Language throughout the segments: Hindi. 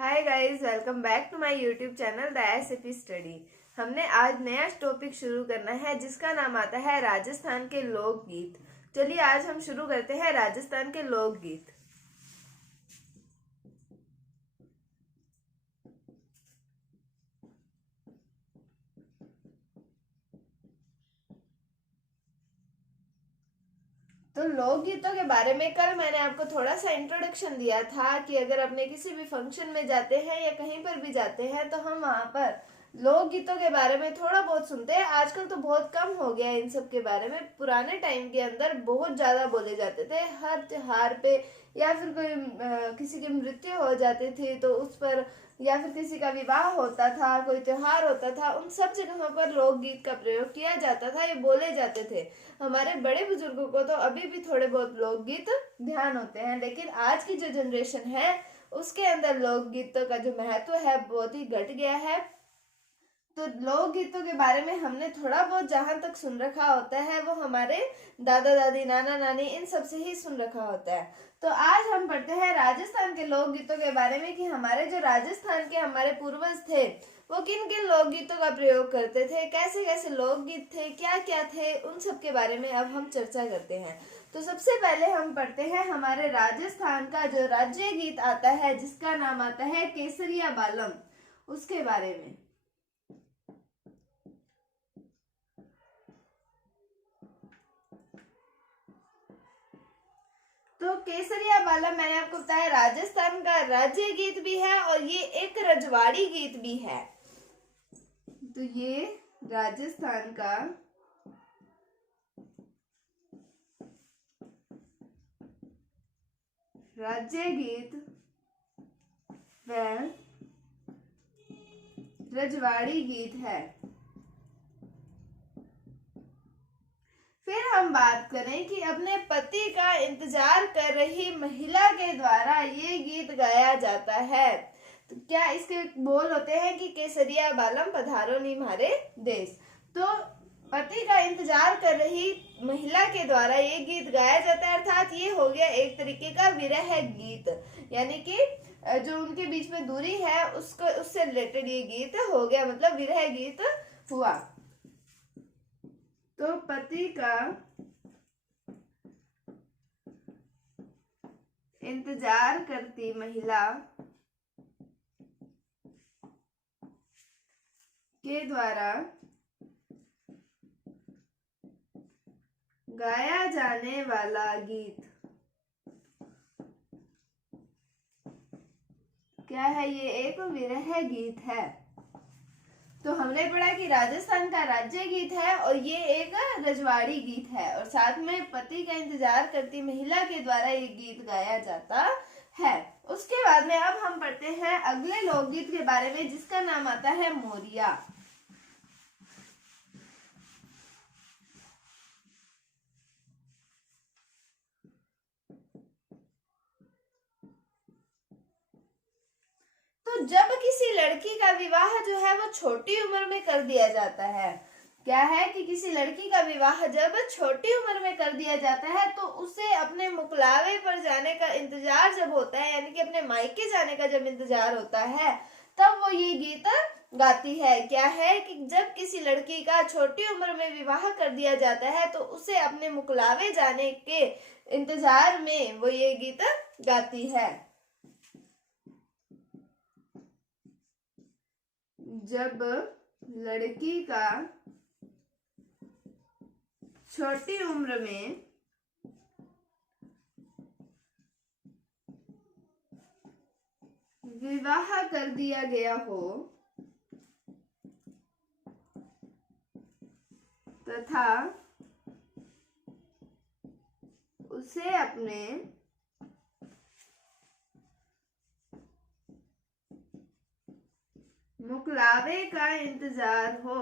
Hi guys, welcome back to my YouTube channel the SAP study. हमने आज नया टॉपिक शुरू करना है जिसका नाम आता है राजस्थान के लोकगीत। चलिए आज हम शुरू करते हैं राजस्थान के लोकगीत। तो लोकगीतों के बारे में कल मैंने आपको थोड़ा सा इंट्रोडक्शन दिया था कि अगर अपने किसी भी फंक्शन में जाते हैं या कहीं पर भी जाते हैं तो हम वहां पर लोकगीतों के बारे में थोड़ा बहुत सुनते हैं। आजकल तो बहुत कम हो गया है इन सब के बारे में। पुराने टाइम के अंदर बहुत ज्यादा बोले जाते थे हर त्योहार पे, या फिर कोई किसी की मृत्यु हो जाती थी तो उस पर, या फिर किसी का विवाह होता था, कोई त्योहार होता था, उन सब जगहों पर लोकगीत का प्रयोग किया जाता था, ये बोले जाते थे। हमारे बड़े बुजुर्गों को तो अभी भी थोड़े बहुत लोकगीत ध्यान होते हैं, लेकिन आज की जो जनरेशन है उसके अंदर लोकगीतों का जो महत्व है बहुत ही घट गया है। तो लोकगीतों के बारे में हमने थोड़ा बहुत जहां तक सुन रखा होता है वो हमारे दादा दादी, नाना नानी, इन सब से ही सुन रखा होता है। तो आज हम पढ़ते हैं राजस्थान के लोकगीतों के बारे में कि हमारे जो राजस्थान के हमारे पूर्वज थे वो किन किन लोकगीतों का प्रयोग करते थे, कैसे कैसे लोकगीत थे, क्या क्या थे, उन सब के बारे में अब हम चर्चा करते हैं। तो सबसे पहले हम पढ़ते हैं हमारे राजस्थान का जो राज्य गीत आता है जिसका नाम आता है केसरिया बालम, उसके बारे में। तो केसरिया बालम मैंने आपको बताया राजस्थान का राज्य गीत भी है और ये एक रजवाड़ी गीत भी है। तो ये राजस्थान का राज्य गीत व रजवाड़ी गीत है। फिर हम बात करें कि अपने पति का इंतजार कर रही महिला के द्वारा ये गीत गाया जाता है। तो क्या इसके बोल होते हैं कि केसरिया बालम पधारो नी मारे देश। तो पति का इंतजार कर रही महिला के द्वारा ये गीत गाया जाता है, अर्थात ये हो गया एक तरीके का विरह गीत, यानी कि जो उनके बीच में दूरी है उसको उससे रिलेटेड ये गीत हो गया, मतलब विरह गीत हुआ। तो पति का इंतजार करती महिला के द्वारा गाया जाने वाला गीत क्या है? ये एक विरह गीत है। तो हमने पढ़ा कि राजस्थान का राज्य गीत है और ये एक रजवाड़ी गीत है और साथ में पति का इंतजार करती महिला के द्वारा ये गीत गाया जाता है। उसके बाद में अब हम पढ़ते हैं अगले लोकगीत के बारे में जिसका नाम आता है मोरिया। तो जब किसी लड़की का विवाह जो है वो छोटी उम्र में कर दिया जाता है, क्या है कि किसी लड़की का विवाह जब छोटी उम्र में कर दिया जाता है तो उसे अपने मुकलावे पर जाने का इंतजार जब होता है, यानी कि अपने मायके जाने का जब इंतजार होता है, तब वो ये गीत गाती है। क्या है कि जब किसी लड़की का छोटी उम्र में विवाह कर दिया जाता है तो उसे अपने मुकलावे जाने के इंतजार में वो ये गीत गाती है। जब लड़की का छोटी उम्र में विवाह कर दिया गया हो तथा उसे अपने मुकलावे का इंतजार हो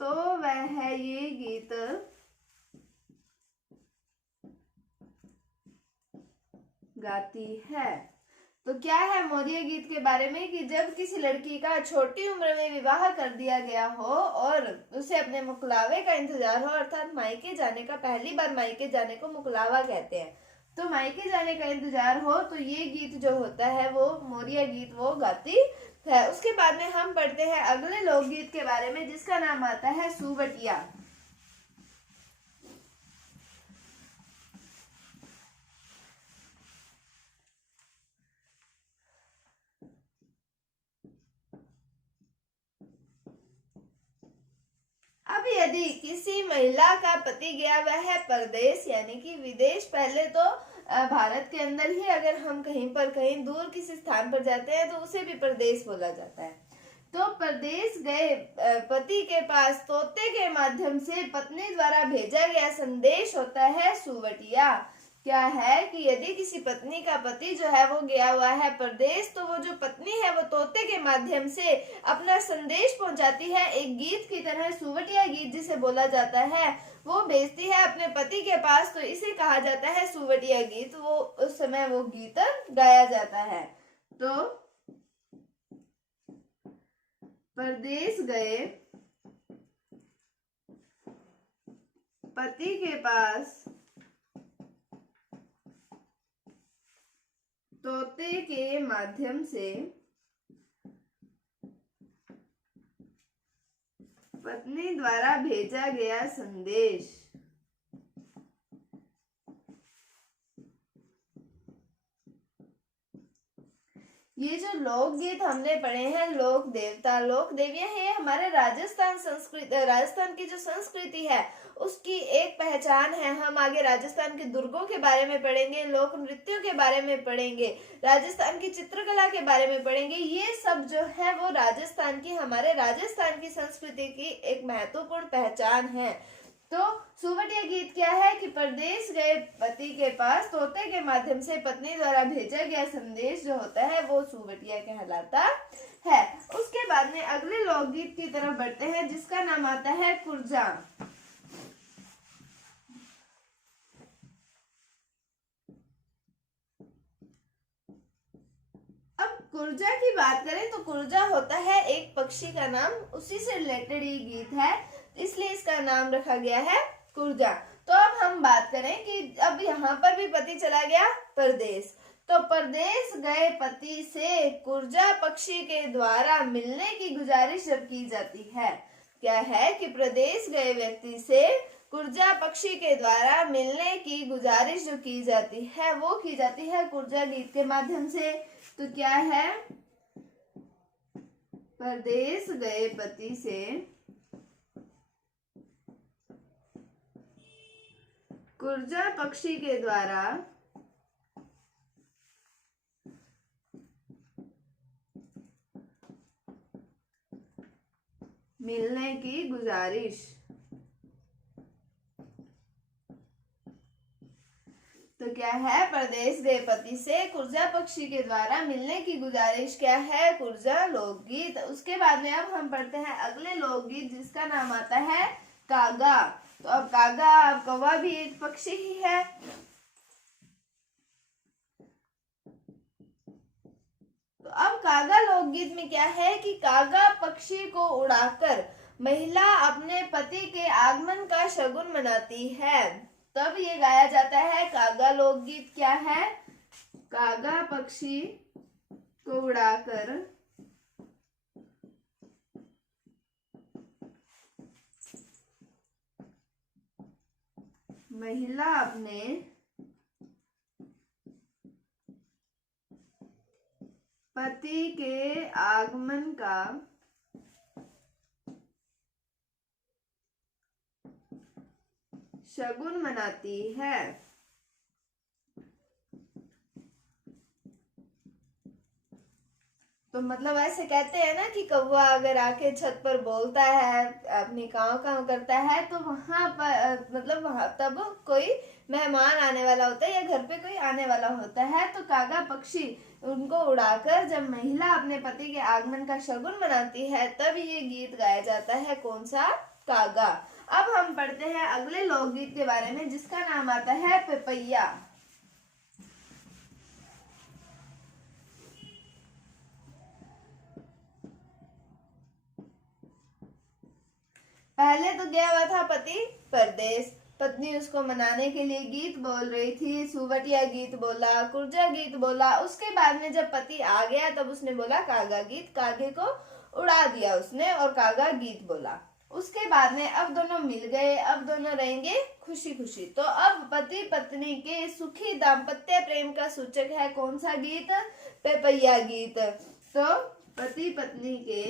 तो वह ये गीत गाती है। तो क्या है मोरिया गीत के बारे में कि जब किसी लड़की का छोटी उम्र में विवाह कर दिया गया हो और उसे अपने मुकलावे का इंतजार हो, अर्थात मायके जाने का, पहली बार मायके जाने को मुकलावा कहते हैं, तो मायके जाने का इंतजार हो, तो ये गीत जो होता है वो मोरिया गीत वो गाती है। उसके बाद में हम पढ़ते हैं अगले लोकगीत के बारे में, जिसका नाम आता है सुवटिया। अब यदि किसी महिला का पति गया हुआ है परदेश यानी कि विदेश, पहले तो भारत के अंदर ही अगर हम कहीं पर कहीं दूर किसी स्थान पर जाते हैं तो उसे भी परदेश बोला जाता है। तो परदेश गए पति के पास तोते के माध्यम से पत्नी द्वारा भेजा गया संदेश होता है सुवटिया। क्या है कि यदि किसी पत्नी का पति जो है वो गया हुआ है परदेश, तो वो जो पत्नी है वो तोते के माध्यम से अपना संदेश पहुंचाती है, एक गीत की तरह सुवटिया गीत जिसे बोला जाता है, वो भेजती है अपने पति के पास। तो इसे कहा जाता है सुवटिया गीत। वो उस समय वो गीत गाया जाता है। तो परदेश गए पति के पास तोते के माध्यम से पत्नी द्वारा भेजा गया संदेश। ये जो लोकगीत हमने पढ़े हैं, लोक देवता लोक देवियां हैं, हमारे राजस्थान की जो संस्कृति है उसकी एक पहचान है। हम आगे राजस्थान के दुर्गों के बारे में पढ़ेंगे, लोक नृत्यों के बारे में पढ़ेंगे, राजस्थान की चित्रकला के बारे में पढ़ेंगे। ये सब जो है वो राजस्थान की, हमारे राजस्थान की संस्कृति की एक महत्वपूर्ण पहचान है। तो सुवटिया गीत क्या है कि परदेश गए पति के पास तोते के माध्यम से पत्नी द्वारा भेजा गया संदेश जो होता है वो सुवटिया कहलाता है। उसके बाद में अगले लोकगीत की तरफ बढ़ते हैं, जिसका नाम आता है कुर्जा। अब कुर्जा की बात करें तो कुर्जा होता है एक पक्षी का नाम, उसी से रिलेटेड ये गीत है, इसलिए इसका नाम रखा गया है कुर्जा। तो अब हम बात करें कि अब यहाँ पर भी पति चला गया परदेश, तो परदेश गए पति से कुर्जा पक्षी के द्वारा मिलने की गुजारिश जब की जाती है। क्या है कि प्रदेश गए व्यक्ति से कुर्जा पक्षी के द्वारा मिलने की गुजारिश जो की जाती है वो की जाती है कुर्जा गीत के माध्यम से। तो क्या है, परदेश गए पति से कुर्जा पक्षी के द्वारा मिलने की गुजारिश। तो क्या है, परदेश गए पति से कुर्जा पक्षी के द्वारा मिलने की गुजारिश क्या है, कुर्जा लोकगीत। उसके बाद में अब हम पढ़ते हैं अगले लोकगीत, जिसका नाम आता है कागा। तो अब कागा, अब कौवा भी एक पक्षी ही है। तो अब कागा लोकगीत में क्या है कि कागा पक्षी को उड़ाकर महिला अपने पति के आगमन का शगुन मनाती है, तब ये गाया जाता है कागा लोकगीत। क्या है, कागा पक्षी को उड़ाकर महिला अपने पति के आगमन का शगुन मनाती है। तो मतलब ऐसे कहते हैं ना कि कौवा अगर आके छत पर बोलता है, अपनी काव काव करता है, तो वहां पर मतलब वहां तब कोई मेहमान आने वाला होता है या घर पे कोई आने वाला होता है। तो कागा पक्षी उनको उड़ाकर जब महिला अपने पति के आगमन का शगुन मनाती है तब ये गीत गाया जाता है। कौन सा, कागा। अब हम पढ़ते हैं अगले लोकगीत के बारे में, जिसका नाम आता है पिपैया। पहले तो गया हुआ था पति परदेश, पत्नी उसको मनाने के लिए गीत बोल रही थी, सुवटिया गीत बोला, कुर्जा गीत बोला। उसके बाद में जब पति आ गया तब उसने बोला कागा गीत, कागे को उड़ा दिया उसने और कागा गीत बोला। उसके बाद में अब दोनों मिल गए, अब दोनों रहेंगे खुशी खुशी। तो अब पति पत्नी के सुखी दाम्पत्य प्रेम का सूचक है कौन सा गीत? पेपैया गीत। तो पति पत्नी के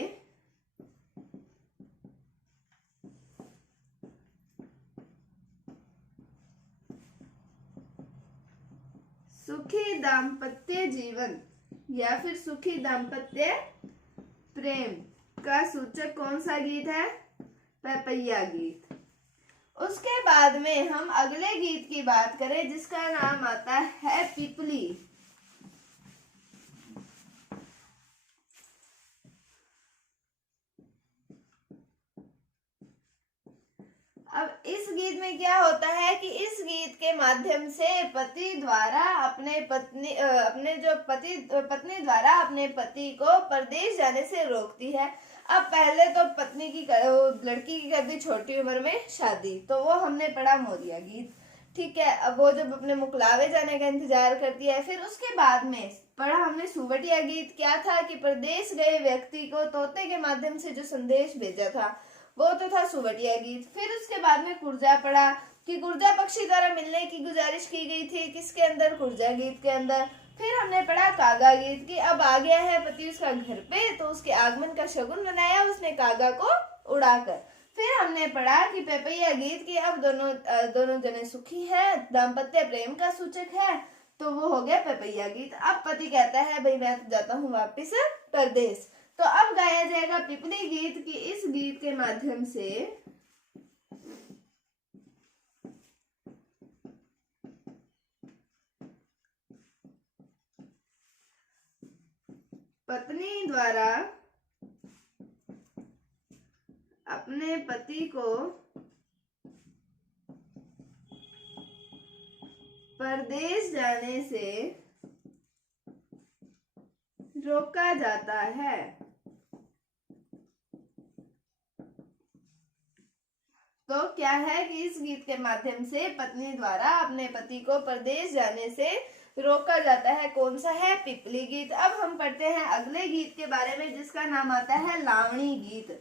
सुखी दाम्पत्य जीवन या फिर सुखी दाम्पत्य प्रेम का सूचक कौन सा गीत है? पेपैया गीत। उसके बाद में हम अगले गीत की बात करें जिसका नाम आता है पिपली। अब इस गीत में क्या होता है कि इस गीत के माध्यम से पति द्वारा अपने पत्नी द्वारा अपने पति को परदेश जाने से रोकती है। अब पहले तो पत्नी की लड़की की कर दी छोटी उम्र में शादी, तो वो हमने पढ़ा मोरिया गीत, ठीक है। अब वो जब अपने मुकलावे जाने का इंतजार करती है, फिर उसके बाद में पढ़ा हमने सुवटिया गीत। क्या था कि परदेश गए व्यक्ति को तोते के माध्यम से जो संदेश भेजा था वो तो था सुवटिया गीत। फिर उसके बाद में कुर्जा पढ़ा कि कुर्जा पक्षी द्वारा मिलने की गुजारिश की गई थी, किसके अंदर? कुर्जा गीत के अंदर। फिर हमने पढ़ा कागा गीत की अब आ गया है पति उसका घर पे, तो उसके आगमन का शगुन मनाया उसने कागा को उड़ाकर। फिर हमने पढ़ा कि पेपैया गीत की अब दोनों जने सुखी है, दाम्पत्य प्रेम का सूचक है, तो वो हो गया पेपैया गीत। अब पति कहता है भाई मैं तो जाता हूँ वापिस परदेश, तो अब गाया जाएगा पिपली गीत की इस गीत के माध्यम से पत्नी द्वारा अपने पति को परदेश जाने से रोका जाता है। तो क्या है कि इस गीत के माध्यम से पत्नी द्वारा अपने पति को परदेश जाने से रोका जाता है, कौन सा है? पिपली गीत। अब हम पढ़ते हैं अगले गीत के बारे में जिसका नाम आता है लावणी गीत।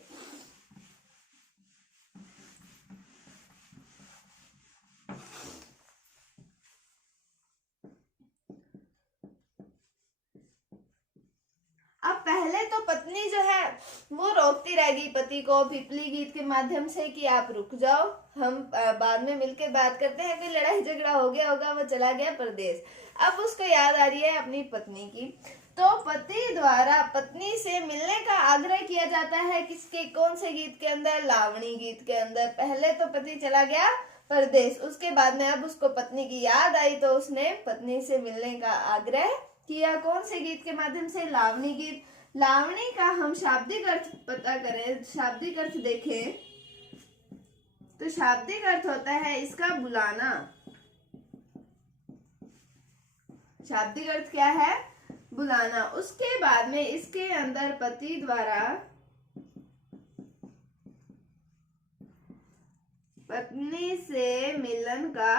अब पहले तो पत्नी जो है वो रोकती रहेगी पति को पिपली गीत के माध्यम से कि आप रुक जाओ, हम बाद में मिलकर बात करते हैं, कोई लड़ाई झगड़ा हो गया होगा, वो चला गया परदेश। अब उसको याद आ रही है अपनी पत्नी की, तो पति द्वारा पत्नी से मिलने का आग्रह किया जाता है किसके, कौन से गीत के अंदर? लावणी गीत के अंदर। पहले तो पति चला गया परदेश, उसके बाद में अब उसको पत्नी की याद आई तो उसने पत्नी से मिलने का आग्रह किया, कौन से गीत के माध्यम से? लावणी गीत। लावणी का हम शाब्दिक अर्थ पता करें, शाब्दिक अर्थ देखें तो शाब्दिक अर्थ होता है इसका बुलाना। शाब्दिक अर्थ क्या है? बुलाना। उसके बाद में इसके अंदर पति द्वारा पत्नी से मिलन का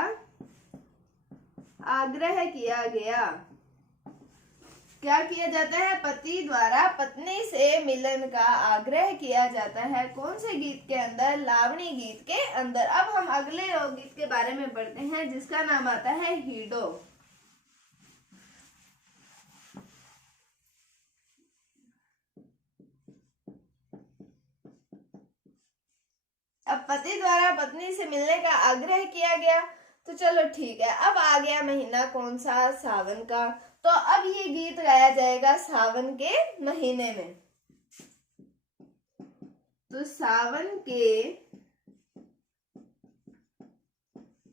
आग्रह किया गया। क्या किया जाता है? पति द्वारा पत्नी से मिलन का आग्रह किया जाता है, कौन से गीत के अंदर? लावणी गीत के अंदर। अब हम अगले लोकगीत के बारे में पढ़ते हैं जिसका नाम आता है हीडो। अब पति द्वारा पत्नी से मिलने का आग्रह किया गया, तो चलो ठीक है। अब आ गया महीना कौन सा? सावन का। तो अब ये गीत गाया जाएगा सावन के महीने में। तो सावन के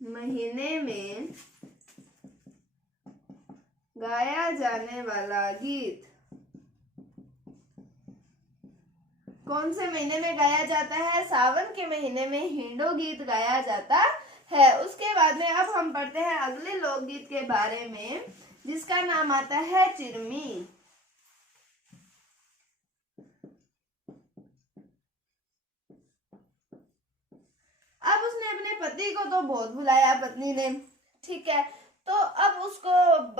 महीने में गाया जाने वाला गीत कौन से महीने में गाया जाता है? सावन के महीने में हिंडो गीत गाया जाता है। उसके बाद में अब हम पढ़ते हैं अगले लोकगीत के बारे में जिसका नाम आता है चिरमी। अब उसने अपने पति को तो बहुत बुलाया पत्नी ने, ठीक है, तो अब उसको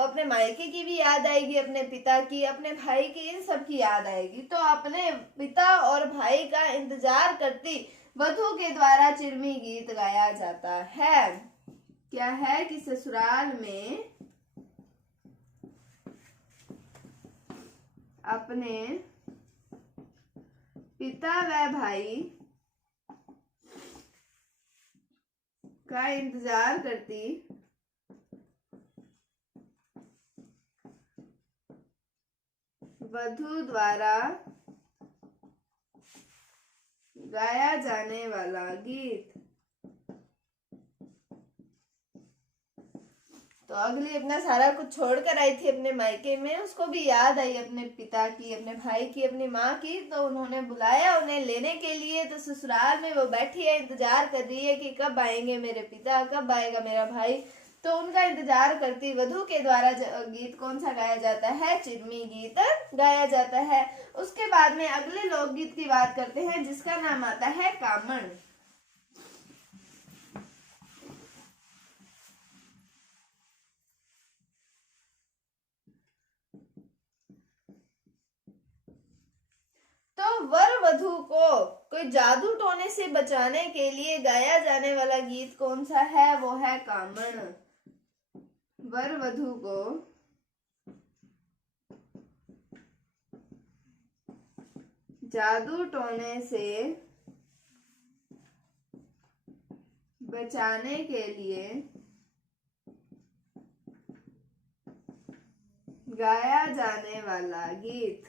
अपने मायके की भी याद आएगी, अपने पिता की, अपने भाई की, इन सब की याद आएगी। तो अपने पिता और भाई का इंतजार करती वधू के द्वारा चिरमी गीत गाया जाता है। क्या है कि ससुराल में अपने पिता व भाई का इंतजार करती वधू द्वारा गाया जाने वाला गीत। तो अगली अपना सारा कुछ छोड़कर आई थी अपने मायके में, उसको भी याद आई अपने पिता की, अपने भाई की, अपनी माँ की। तो उन्होंने बुलाया उन्हें लेने के लिए। तो ससुराल में वो बैठी है, इंतजार कर रही है कि कब आएंगे मेरे पिता, कब आएगा मेरा भाई। तो उनका इंतजार करती वधू के द्वारा गीत कौन सा गाया जाता है? चिरमी गीत गाया जाता है। उसके बाद में अगले लोकगीत की बात करते हैं जिसका नाम आता है कामण। तो वर वधू को कोई जादू टोने से बचाने के लिए गाया जाने वाला गीत कौन सा है? वो है कामण। वर वधू को जादू टोने से बचाने के लिए गाया जाने वाला गीत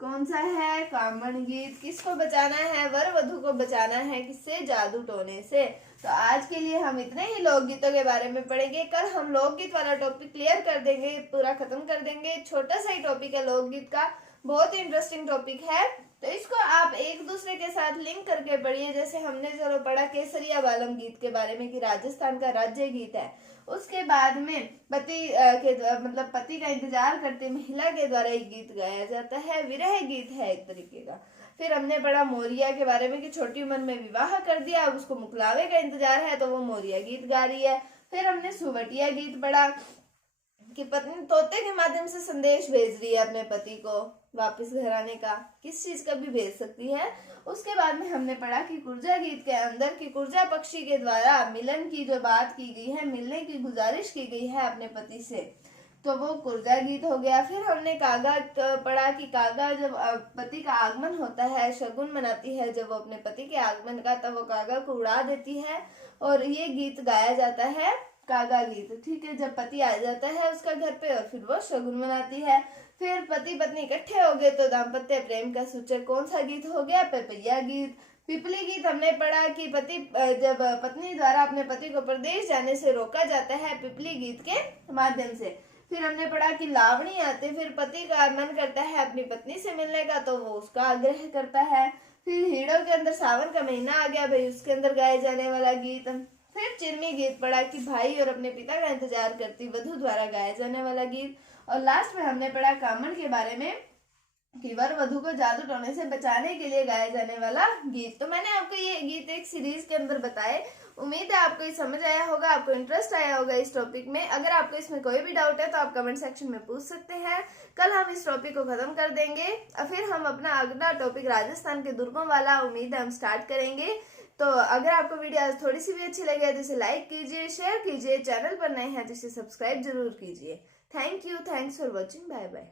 कौन सा है? कामण गीत। किसको बचाना है? वर वधू को बचाना है। किससे? जादू टोने से। तो आज के लिए हम इतने ही लोकगीतों के बारे में पढ़ेंगे। कल हम लोकगीत वाला टॉपिक क्लियर कर देंगे, पूरा खत्म कर देंगे। छोटा सा ही टॉपिक है लोकगीत का, बहुत ही इंटरेस्टिंग टॉपिक है। तो इसको आप एक दूसरे के साथ लिंक करके पढ़िए। जैसे हमने चलो पढ़ा केसरिया बालम गीत के बारे में कि राजस्थान का राज्य गीत है। उसके बाद में पति के मतलब पति का इंतजार करते महिला के द्वारा एक गीत गाया जाता है, विरह गीत है एक तरीके का। फिर हमने पढ़ा मोरिया के बारे में कि छोटी उम्र में विवाह कर दिया, अब उसको मुकलावे का इंतजार है तो वो मोरिया गीत गा रही है। फिर हमने सुवटिया गीत पढ़ा कि पत्नी तोते के माध्यम से संदेश भेज रही है अपने पति को वापस घर आने का, किस चीज का भी भेज सकती है। उसके बाद में हमने पढ़ा कि कुर्जा गीत के अंदर कि कुर्जा पक्षी के द्वारा मिलन की जो बात की गई है, मिलने की गुजारिश की गई है अपने पति से, तो वो कुर्जा गीत हो गया। फिर हमने कागा पढ़ा कि कागा जब पति का आगमन होता है, शगुन मनाती है जब वो अपने पति के आगमन का, तब वो कागा को उड़ा देती है और ये गीत गाया जाता है कागा गीत, ठीक है। जब पति आ जाता है उसका घर पे और फिर वो शगुन मनाती है। फिर पति पत्नी इकट्ठे हो गए तो दाम्पत्य प्रेम का सूचक कौन सा गीत हो गया? पिपलिया गीत। पिपली गीत हमने पढ़ा कि पति जब पत्नी द्वारा अपने पति को प्रदेश जाने से रोका जाता है पिपली गीत के माध्यम से। फिर हमने पढ़ा कि लावणी आते, फिर पति का मन करता है अपनी पत्नी से मिलने का तो वो उसका आग्रह करता है। फिर हीड़ों के अंदर सावन का महीना आ गया भाई, उसके अंदर गाए जाने वाला गीत। फिर चिरमी गीत पढ़ा कि भाई और अपने पिता का इंतजार करती वधू द्वारा गाया जाने वाला गीत। और लास्ट में हमने पढ़ा कामण के बारे में कि वर वधू को जादू टोने से बचाने के लिए गाया जाने वाला गीत। तो मैंने आपको ये गीत एक सीरीज के अंदर बताए। उम्मीद है आपको ये समझ आया होगा, आपको इंटरेस्ट आया होगा इस टॉपिक में। अगर आपको इसमें कोई भी डाउट है तो आप कमेंट सेक्शन में पूछ सकते हैं। कल हम इस टॉपिक को खत्म कर देंगे और फिर हम अपना अगला टॉपिक राजस्थान के दुर्गों वाला उम्मीद है हम स्टार्ट करेंगे। तो अगर आपको वीडियो आज थोड़ी सी भी अच्छी लगे तो इसे लाइक कीजिए, शेयर कीजिए, चैनल पर नए हैं तो इसे सब्सक्राइब जरूर कीजिए। Thank you, thanks for watching, bye bye.